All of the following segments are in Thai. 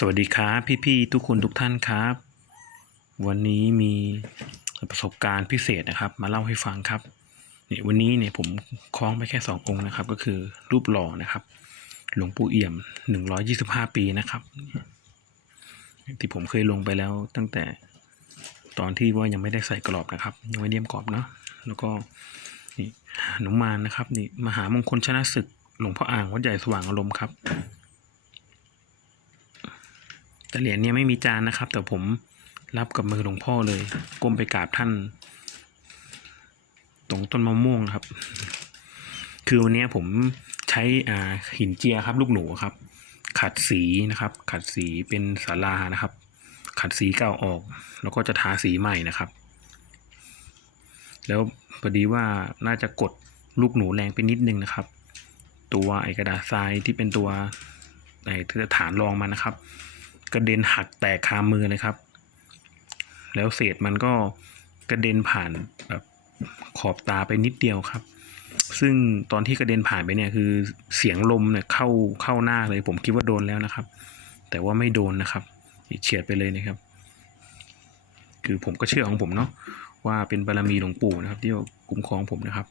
สวัสดีครับพี่ๆทุกคนทุกท่านครับ วันนี้มีประสบการณ์พิเศษนะครับ มาเล่าให้ฟังครับนี่วันนี้เนี่ยผมคล้องไปแค่สององค์นะครับ ก็คือรูปหล่อนะครับ หลวงปู่เอี่ยมหนึ่งร้อยี่สิบห้าปีนะครับ ที่ผมเคยลงไปแล้วตั้งแต่ตอนที่ว่ายังไม่ได้ใส่กรอบนะครับ ยังไม่เลี่ยมกรอบเนาะแล้วก็นี่หนุมานนะครับ นี่มหามงคลชนะศึกหลวงพ่ออ่างวัดใหญ่สว่างอารมณ์ครับ แต่เหรียญเนี่ยไม่มีจานนะครับ แต่ผมรับกับมือหลวงพ่อเลยก้มไปกราบท่าน ตรงต้นมะม่วงครับ คือวันนี้ผมใช้อ่าหินเจียครับ ลูกหนูครับ ขัดสีนะครับ ขัดสีเป็นศาลานะครับ ขัดสีเก่าออก แล้วก็จะทาสีใหม่นะครับ แล้วพอดีว่าน่าจะกดลูกหนูแรงไปนิดนึงนะครับ ตัวไอกระดาษทรายที่เป็นตัวไอฐานรองมันนะครับ กระเด็นหักแตกคามือเลยครับ แล้วเศษมันก็กระเด็นผ่านแบบขอบตาไปนิดเดียวครับ ซึ่งตอนที่กระเด็นผ่านไปเนี่ยคือเสียงลมเนี่ยเข้าเข้าหน้าเลยผมคิดว่าโดนแล้วนะครับ แต่ว่าไม่โดนนะครับเฉียดไปเลยนะครับ คือผมก็เชื่อของผมเนาะว่าเป็นบารมีหลวงปู่นะครับ ที่คุ้มครองผมนะครับ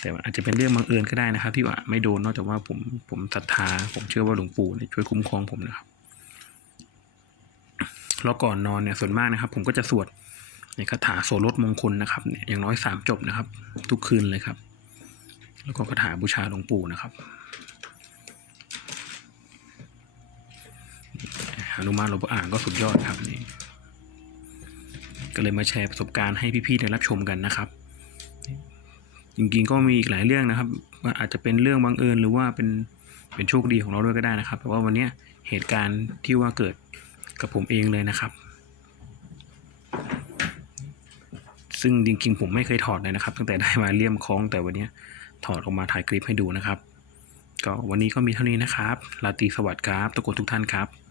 แต่อาจจะเป็นเรื่องบังเอิญก็ได้นะครับ ที่ว่าไม่โดนนอกจากว่าผมผมศรัทธาผมเชื่อว่าหลวงปู่เนี่ยช่วยคุ้มครองผมนะครับ แล้วก่อนนอนเนี่ยส่วนมากนะครับ ผมก็จะสวดในคาถาโสรถมงคลนะครับเนี่ยอย่างน้อยสามจบนะครับ ทุกคืนเลยครับ แล้วก็คาถาบูชาหลวงปู่นะครับหนุมานหลวงพ่อ่างก็สุดยอดครับนี่ก็เลยมาแชร์ประสบการณ์ให้พี่ๆได้รับชมกันนะครับ จริงๆก็มีอีกหลายเรื่องนะครับว่าอาจจะเป็นเรื่องบังเอิญหรือว่าเป็นเป็นโชคดีของเราด้วยก็ได้นะครับ แต่ว่าวันนี้เหตุการณ์ที่ว่าเกิด กับผมเองเลยนะครับ ซึ่งจริงๆผมไม่เคยถอดเลยนะครับ ตั้งแต่ได้มาเลี่ยมคล้องแต่วันนี้ถอดออกมาถ่ายคลิปให้ดูนะครับ ก็วันนี้ก็มีเท่านี้นะครับลาตีสวัสดีครับทุกคนทุกท่านครับ